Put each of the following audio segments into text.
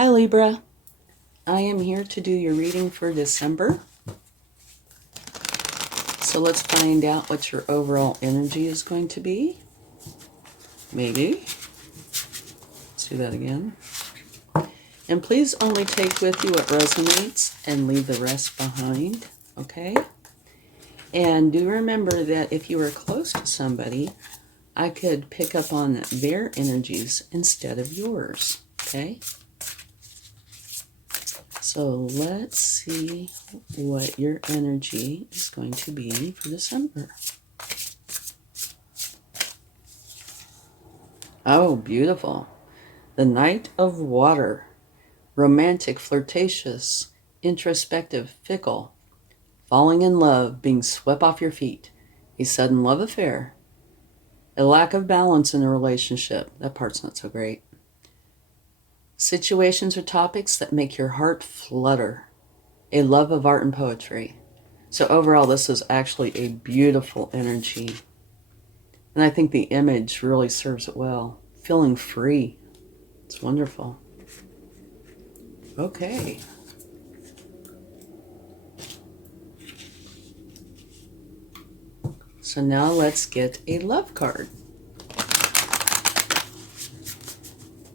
Hi Libra, I am here to do your reading for December. So let's find out what your overall energy is going to be. Maybe. Let's do that again. And please only take with you what resonates and leave the rest behind, okay? And do remember that if you are close to somebody, I could pick up on their energies instead of yours, okay? So let's see what your energy is going to be for December. Oh, beautiful. The Knight of Water. Romantic, flirtatious, introspective, fickle. Falling in love, being swept off your feet. A sudden love affair. A lack of balance in a relationship. That part's not so great. Situations or topics that make your heart flutter. A love of art and poetry. So overall, this is actually a beautiful energy. And I think the image really serves it well. Feeling free. It's wonderful. Okay. So now let's get a love card.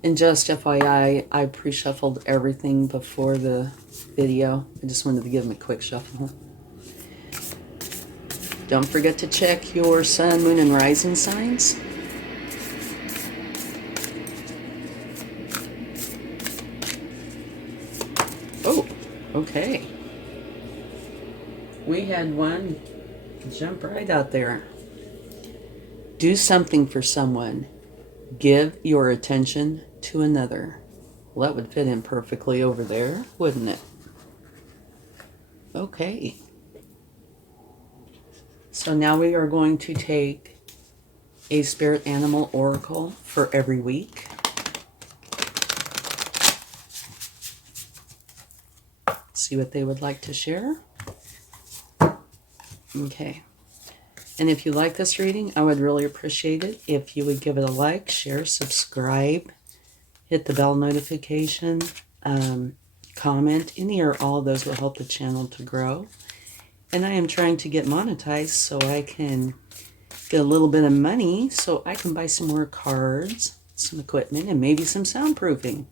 And just FYI, I pre-shuffled everything before the video. I just wanted to give them a quick shuffle. Don't forget to check your sun, moon, and rising signs. Oh, okay. We had one jump right out there. Do something for someone. Give your attention to another. Well, that would fit in perfectly over there, wouldn't it? Okay. So now we are going to take a spirit animal oracle for every week. See what they would like to share. Okay. And if you like this reading, I would really appreciate it if you would give it a like, share, subscribe, hit the bell notification, comment. Any or all of those will help the channel to grow. And I am trying to get monetized so I can get a little bit of money so I can buy some more cards, some equipment, and maybe some soundproofing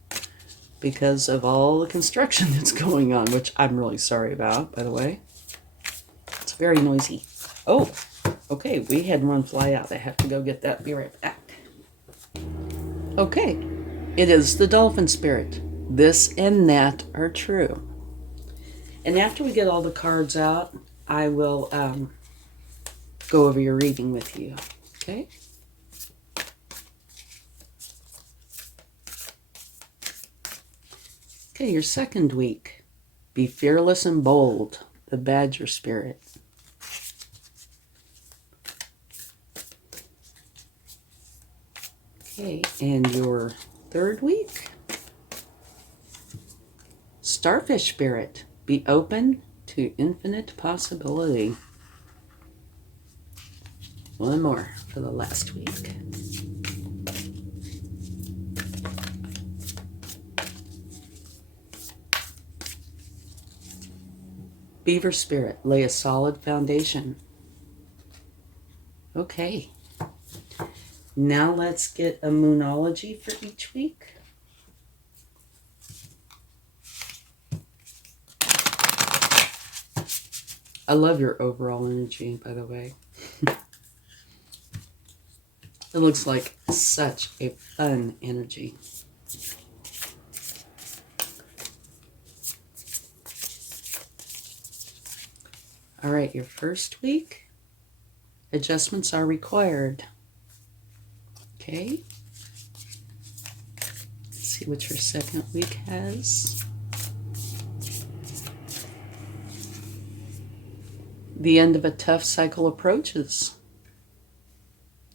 because of all the construction that's going on, which I'm really sorry about, by the way. It's very noisy. Oh, okay, we had one fly out. I have to go get that. Be right back. Okay, it is the dolphin spirit. This and that are true. And after we get all the cards out, I will go over your reading with you, okay? Okay, your second week. Be fearless and bold, the badger spirit. Okay, and your third week. Starfish spirit. Be open to infinite possibility. One more for the last week. Beaver spirit. Lay a solid foundation. Okay. Now let's get a moonology for each week. I love your overall energy, by the way. It looks like such a fun energy. All right, your first week, adjustments are required. Okay. Let's see what your second week has. The end of a tough cycle approaches.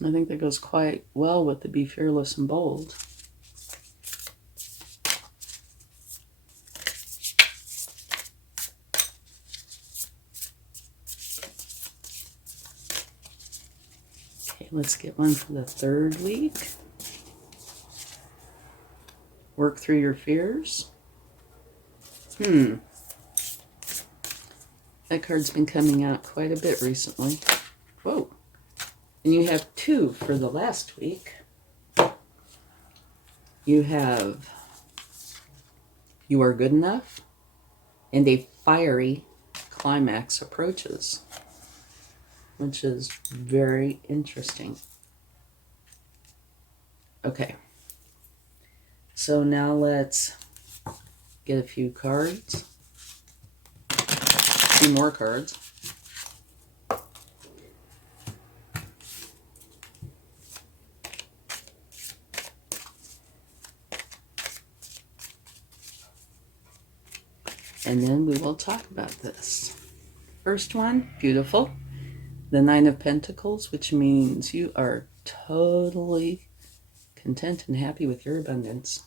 I think that goes quite well with the be fearless and bold. Okay, let's get one for the third week. Work through your fears. That card's been coming out quite a bit recently. Whoa. And you have 2 for the last week. You have You Are Good Enough and a fiery climax approaches, which is very interesting. Okay. So now let's get a few cards. A few more cards. And then we will talk about this. First one, beautiful. The Nine of Pentacles, which means you are totally content and happy with your abundance.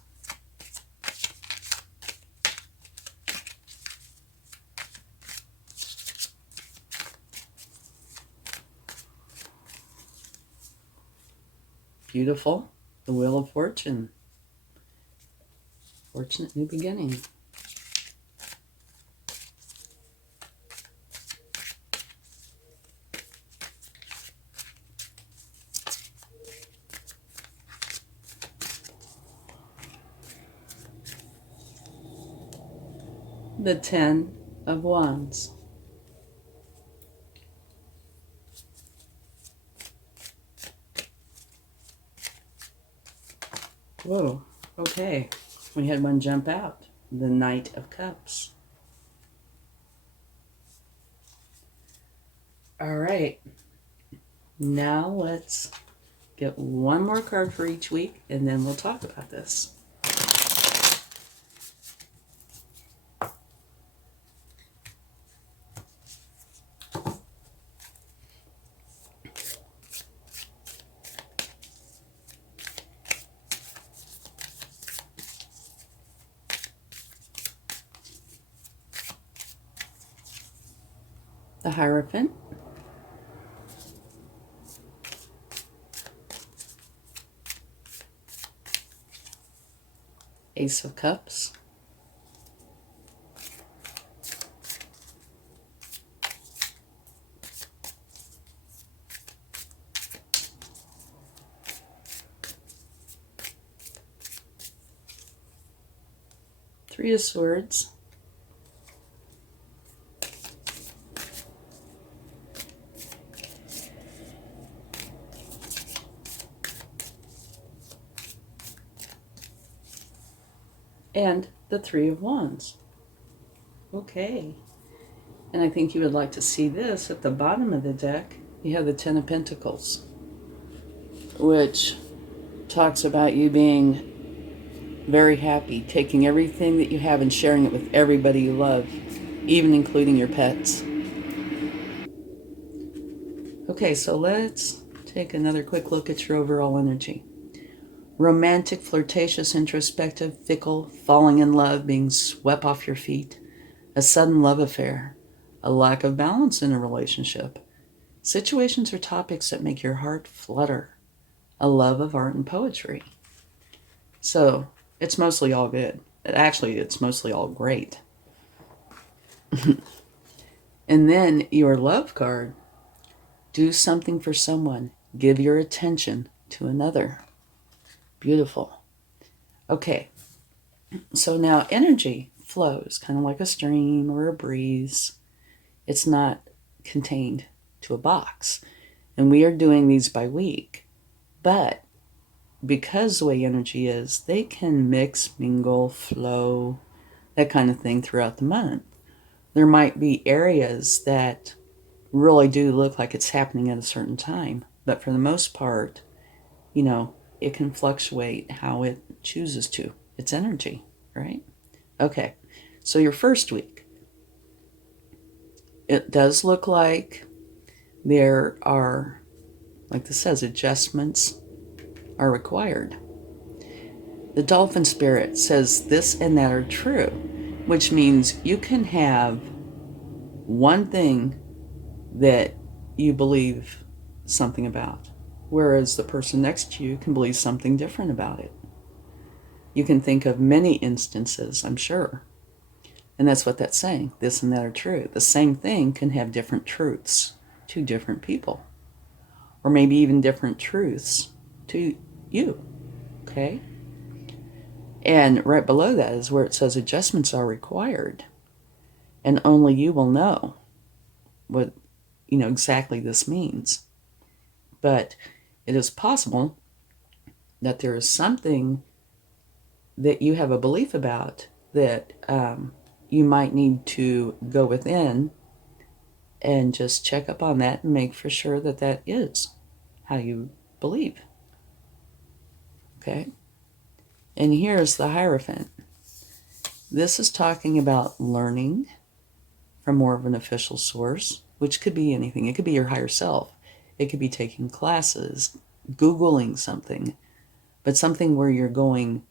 Beautiful. The Wheel of Fortune. Fortunate new beginning. The Ten of Wands. Whoa, okay. We had one jump out. The Knight of Cups. All right. Now let's get one more card for each week, and then we'll talk about this. The Hierophant. Ace of Cups. Three of Swords. And the Three of Wands. Okay. And I think you would like to see this at the bottom of the deck. You have the Ten of Pentacles, which talks about you being very happy, taking everything that you have and sharing it with everybody you love, even including your pets. Okay, so let's take another quick look at your overall energy. Romantic, flirtatious, introspective, fickle, falling in love, being swept off your feet, a sudden love affair, a lack of balance in a relationship, situations or topics that make your heart flutter, a love of art and poetry. So it's mostly all good. Actually, it's mostly all great. And then your love card, do something for someone, give your attention to another. Beautiful. Okay, so now energy flows kind of like a stream or a breeze. It's not contained to a box. And we are doing these by week. But because the way energy is, they can mix, mingle, flow, that kind of thing throughout the month. There might be areas that really do look like it's happening at a certain time. But for the most part, you know, it can fluctuate how it chooses to. It's energy, right? Okay, so your first week. It does look like there are, like this says, adjustments are required. The Dolphin Spirit says this and that are true, which means you can have one thing that you believe something about, whereas the person next to you can believe something different about it. You can think of many instances, I'm sure. And that's what that's saying. This and that are true. The same thing can have different truths to different people, or maybe even different truths to you. Okay? And right below that is where it says adjustments are required. And only you will know what, exactly this means. But it is possible that there is something that you have a belief about that you might need to go within and just check up on that and make for sure that that is how you believe. Okay? And here's the Hierophant. This is talking about learning from more of an official source, which could be anything. It could be your higher self. It could be taking classes, Googling something, but something where you're going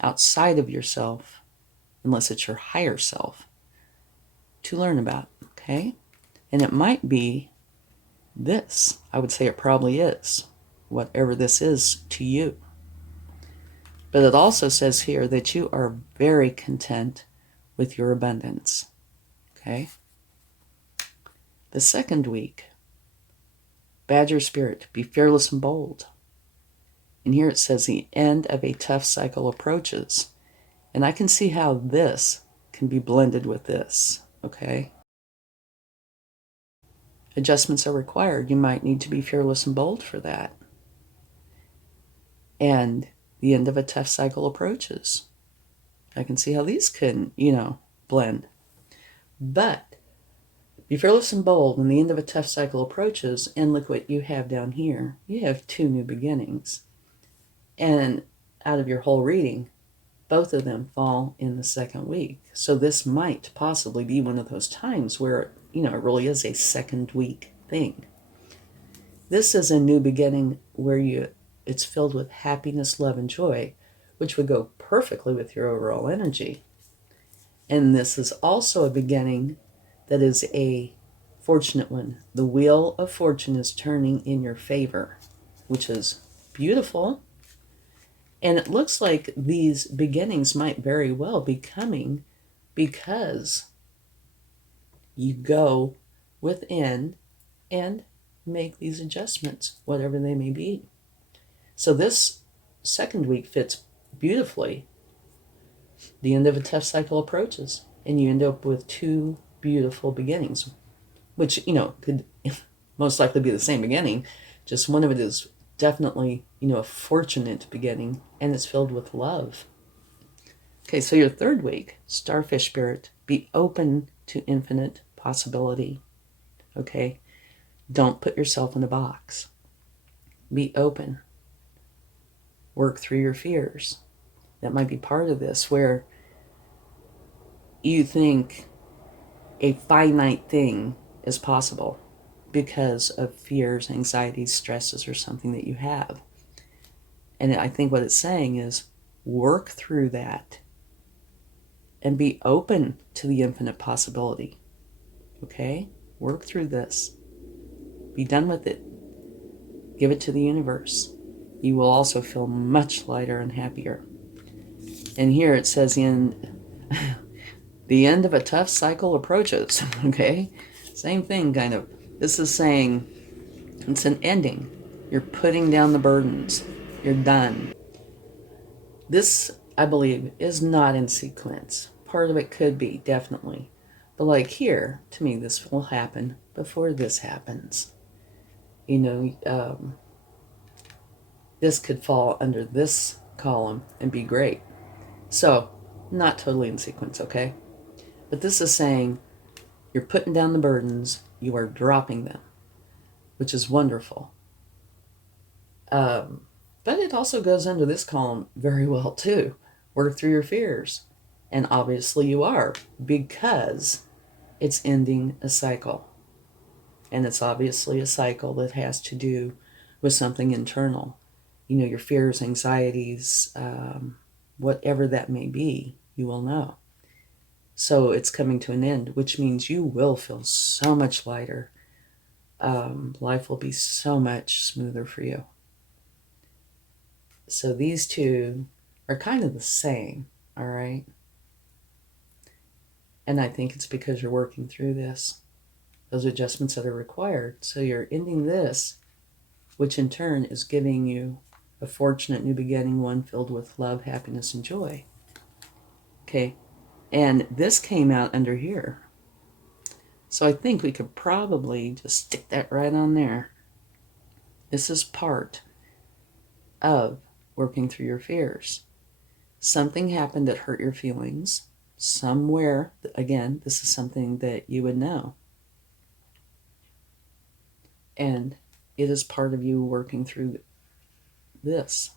outside of yourself, unless it's your higher self, to learn about, okay? And it might be this. I would say it probably is, whatever this is to you. But it also says here that you are very content with your abundance, okay? The second week, Badger Spirit, be fearless and bold. And here it says the end of a tough cycle approaches. And I can see how this can be blended with this, okay? Adjustments are required. You might need to be fearless and bold for that. And the end of a tough cycle approaches. I can see how these can, blend. But be fearless and bold when the end of a tough cycle approaches, and look what you have down here. You have 2 new beginnings. And out of your whole reading, both of them fall in the second week. So this might possibly be one of those times where, it really is a second week thing. This is a new beginning where it's filled with happiness, love, and joy, which would go perfectly with your overall energy. And this is also a beginning that is a fortunate one. The wheel of fortune is turning in your favor, which is beautiful. And it looks like these beginnings might very well be coming because you go within and make these adjustments, whatever they may be. So this second week fits beautifully. The end of a tough cycle approaches, and you end up with 2 beautiful beginnings, which, could most likely be the same beginning. Just one of it is definitely, a fortunate beginning, and it's filled with love. Okay, so your third week, Starfish Spirit, be open to infinite possibility. Okay? Don't put yourself in a box. Be open. Work through your fears. That might be part of this, where you think a finite thing is possible because of fears, anxieties, stresses, or something that you have. And I think what it's saying is work through that and be open to the infinite possibility. Okay? Work through this. Be done with it. Give it to the universe. You will also feel much lighter and happier. And here it says in the end of a tough cycle approaches. Okay? Same thing, kind of. This is saying it's an ending. You're putting down the burdens. You're done. This, I believe, is not in sequence. Part of it could be, definitely. But like here, to me, this will happen before this happens. This could fall under this column and be great. So, not totally in sequence, okay? But this is saying you're putting down the burdens, you are dropping them, which is wonderful. But it also goes under this column very well, too. Work through your fears. And obviously you are, because it's ending a cycle. And it's obviously a cycle that has to do with something internal. Your fears, anxieties, whatever that may be, you will know. So it's coming to an end, which means you will feel so much lighter. Life will be so much smoother for you. So these 2 are kind of the same, all right? And I think it's because you're working through this, those adjustments that are required. So you're ending this, which in turn is giving you a fortunate new beginning, one filled with love, happiness, and joy. Okay, and this came out under here. So I think we could probably just stick that right on there. This is part of working through your fears. Something happened that hurt your feelings. Somewhere, again, this is something that you would know. And it is part of you working through this.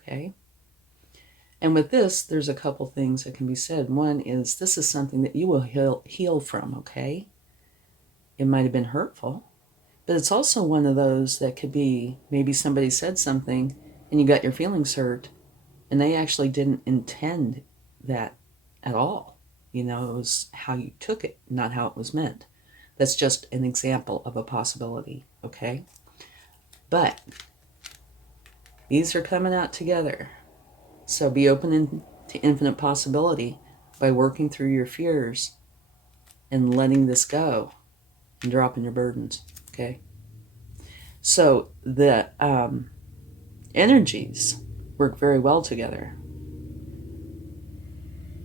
Okay? And with this, there's a couple things that can be said. One is this is something that you will heal from, okay? It might have been hurtful, but it's also one of those that could be maybe somebody said something and you got your feelings hurt and they actually didn't intend that at all. You know, it was how you took it, not how it was meant. That's just an example of a possibility, okay? But these are coming out together. So be open to infinite possibility by working through your fears and letting this go and dropping your burdens, okay? So the energies work very well together,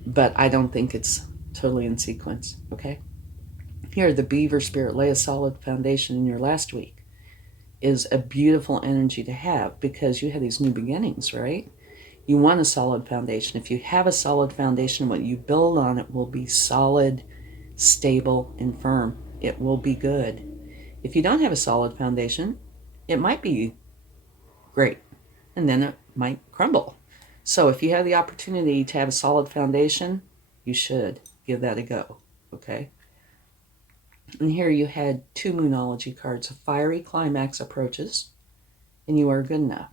but I don't think it's totally in sequence, okay? Here, the beaver spirit, lay a solid foundation in your last week, is a beautiful energy to have because you have these new beginnings, right? You want a solid foundation. If you have a solid foundation, what you build on it will be solid, stable, and firm. It will be good. If you don't have a solid foundation, it might be great, and then it might crumble. So if you have the opportunity to have a solid foundation, you should give that a go, okay? And here you had two Moonology cards. A fiery climax approaches, and you are good enough.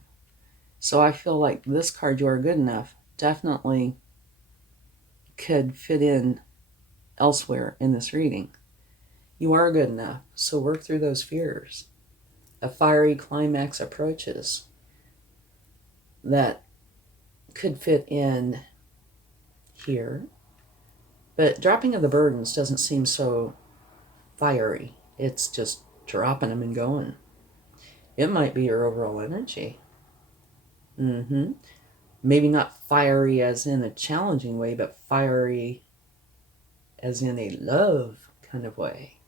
So I feel like this card, you are good enough, definitely could fit in elsewhere in this reading. You are good enough, so work through those fears. A fiery climax approaches. That could fit in here. But dropping of the burdens doesn't seem so fiery. It's just dropping them and going. It might be your overall energy. Maybe not fiery as in a challenging way, but fiery as in a love kind of way.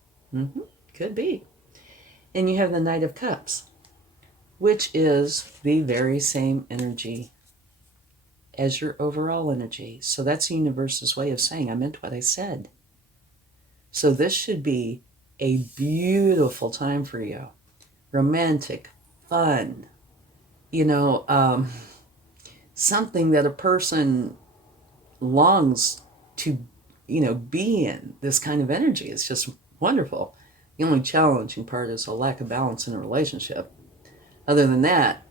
Could be. And you have the Knight of Cups, which is the very same energy as your overall energy. So that's the universe's way of saying I meant what I said. So this should be a beautiful time for you. Romantic, fun, something that a person longs to, be in. This kind of energy is just wonderful. The only challenging part is a lack of balance in a relationship. Other than that,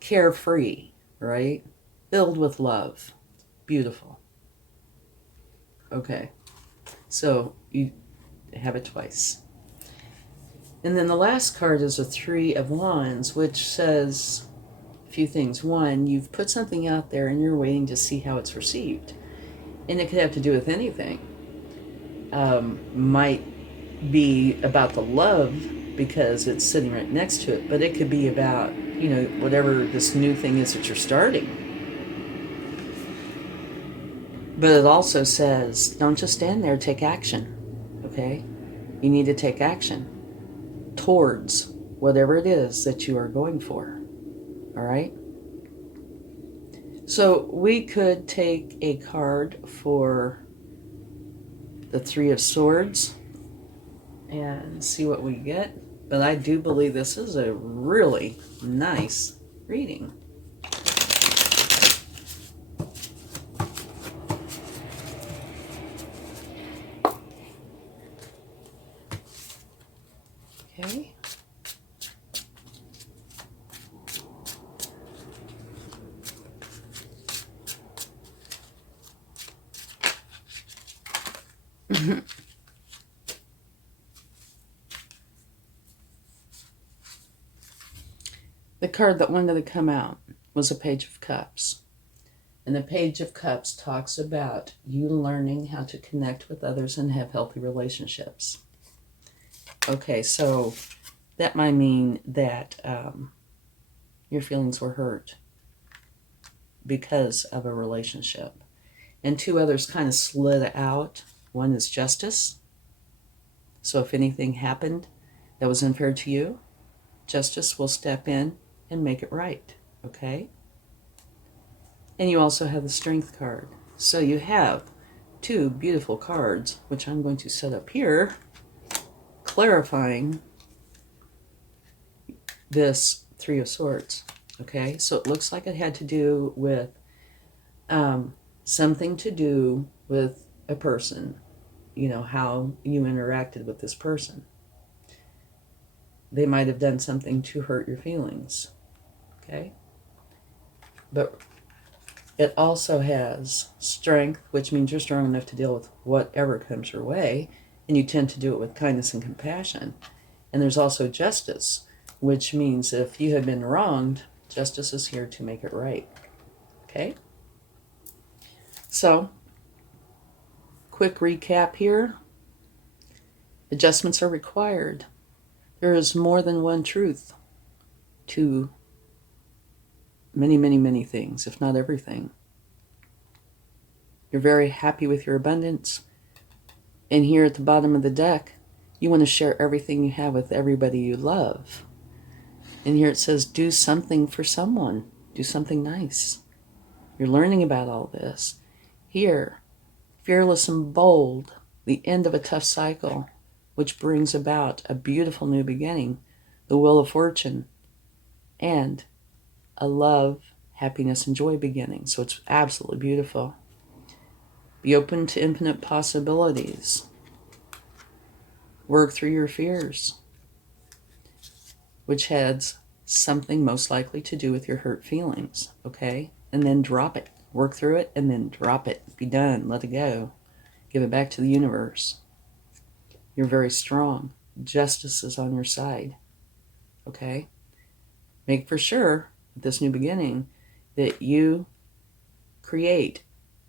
carefree, right? Filled with love. Beautiful. Okay, so you have it twice. And then the last card is a Three of Wands, which says a few things. One, you've put something out there and you're waiting to see how it's received. And it could have to do with anything. Might be about the love because it's sitting right next to it, but it could be about, whatever this new thing is that you're starting. But it also says, don't just stand there, take action, okay? You need to take action towards whatever it is that you are going for, all right? So we could take a card for the Three of Swords and see what we get. But I do believe this is a really nice reading. Okay. The card that wanted to come out was a Page of Cups. And the Page of Cups talks about you learning how to connect with others and have healthy relationships. Okay, so that might mean that your feelings were hurt because of a relationship. And two others kind of slid out. One is justice. So if anything happened that was unfair to you, justice will step in and make it right. Okay? And you also have the Strength card. So you have two beautiful cards, which I'm going to set up here, clarifying this Three of Swords. Okay? So it looks like it had to do with something to do with a person, how you interacted with this person. They might have done something to hurt your feelings, okay? But it also has strength, which means you're strong enough to deal with whatever comes your way, and you tend to do it with kindness and compassion. And there's also justice, which means if you have been wronged, justice is here to make it right, okay? So, quick recap here. Adjustments are required. There is more than one truth to many, many, many things, if not everything. You're very happy with your abundance. And here at the bottom of the deck, you want to share everything you have with everybody you love. And here it says, do something for someone. Do something nice. You're learning about all this. Here, fearless and bold, the end of a tough cycle, which brings about a beautiful new beginning, the Wheel of Fortune, and a love, happiness, and joy beginning. So it's absolutely beautiful. Be open to infinite possibilities. Work through your fears, which has something most likely to do with your hurt feelings, okay? And then drop it. Work through it and then drop it. Be done. Let it go. Give it back to the universe. You're very strong. Justice is on your side, okay? Make for sure, with this new beginning, that you create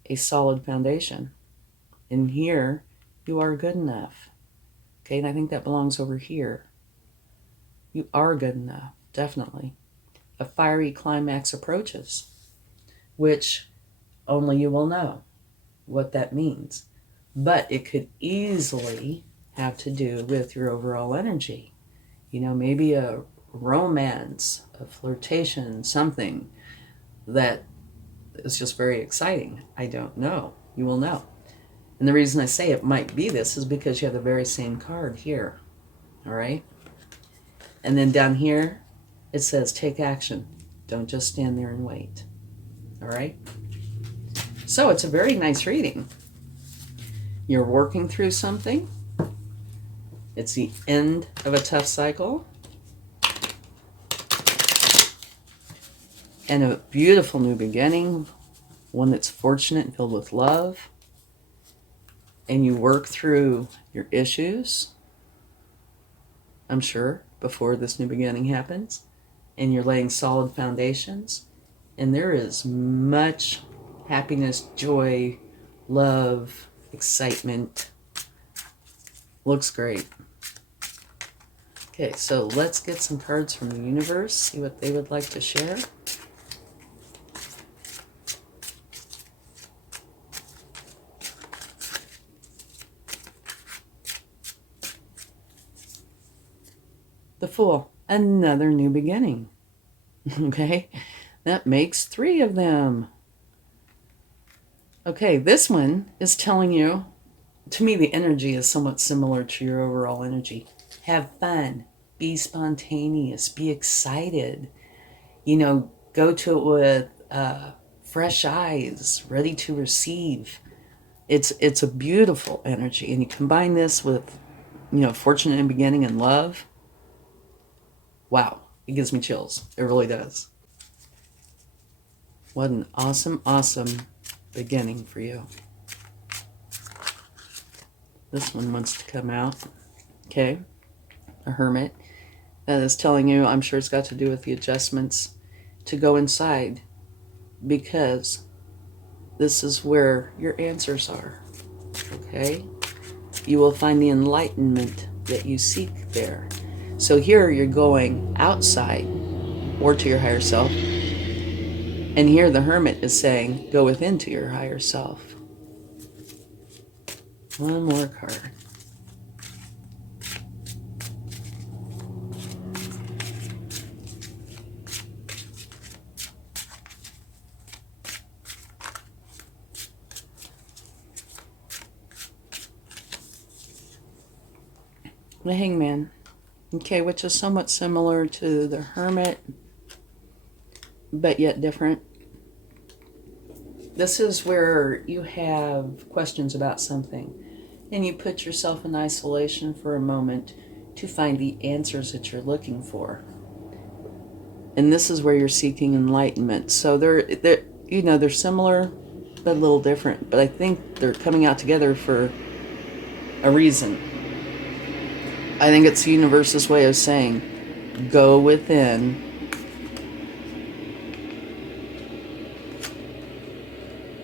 a solid foundation. And here, you are good enough. Okay, and I think that belongs over here. You are good enough, definitely. A fiery climax approaches, which only you will know what that means. But it could easily have to do with your overall energy. Maybe a romance, a flirtation, something that is just very exciting. I don't know. You will know. And the reason I say it might be this is because you have the very same card here. All right? And then down here, it says take action. Don't just stand there and wait. All right? So it's a very nice reading. You're working through something. It's the end of a tough cycle. And a beautiful new beginning. One that's fortunate and filled with love. And you work through your issues, I'm sure, before this new beginning happens. And you're laying solid foundations. And there is much happiness, joy, love, excitement. Looks great. Okay, so let's get some cards from the universe, see what they would like to share. The Fool, another new beginning. Okay, that makes 3 of them. Okay, this one is telling you, to me the energy is somewhat similar to your overall energy. Have fun, be spontaneous, be excited. Go to it with fresh eyes, ready to receive. It's a beautiful energy, and you combine this with, fortunate in beginning and love. Wow, it gives me chills. It really does. What an awesome, awesome beginning for you. This one wants to come out. Okay, a Hermit. That is telling you, I'm sure it's got to do with the adjustments to go inside, because this is where your answers are. Okay? You will find the enlightenment that you seek there. So here you're going outside or to your higher self. And here the hermit is saying, go within to your higher self. One more card. The Hangman. Okay, which is somewhat similar to the Hermit, but yet different. This is where you have questions about something, and you put yourself in isolation for a moment to find the answers that you're looking for. And this is where you're seeking enlightenment. So they're similar, but a little different. But I think they're coming out together for a reason. I think it's the universe's way of saying, go within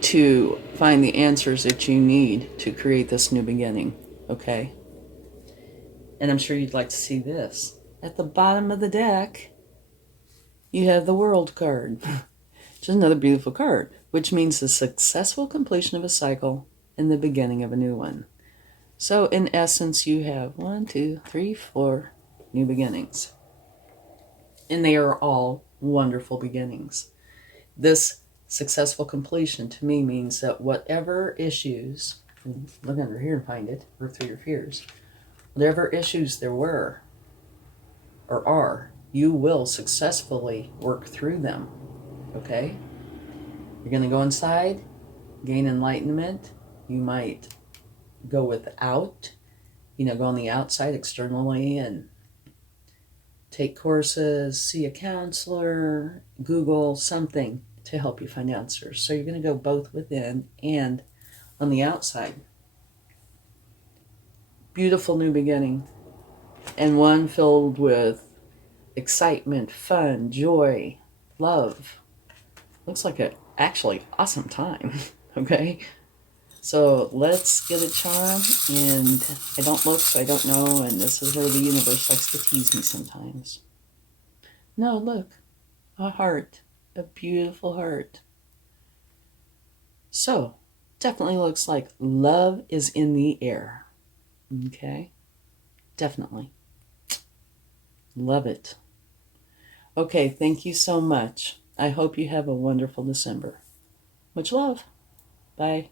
to find the answers that you need to create this new beginning, okay? And I'm sure you'd like to see this. At the bottom of the deck, you have the World card. Just another beautiful card, which means the successful completion of a cycle and the beginning of a new one. So in essence, you have 1, 2, 3, 4 new beginnings. And they are all wonderful beginnings. This successful completion to me means that whatever issues, look under here and find it, work through your fears, whatever issues there were or are, you will successfully work through them, okay? You're going to go inside, gain enlightenment. You might go without, go on the outside externally and take courses, see a counselor, Google something to help you find answers. So you're going to go both within and on the outside. Beautiful new beginning, and one filled with excitement, fun, joy, love. Looks like an actually awesome time, okay? So let's get a charm, and I don't look, so I don't know, and this is where the universe likes to tease me sometimes. No, look, a heart, a beautiful heart. So, definitely looks like love is in the air, okay? Definitely. Love it. Okay, thank you so much. I hope you have a wonderful December. Much love. Bye.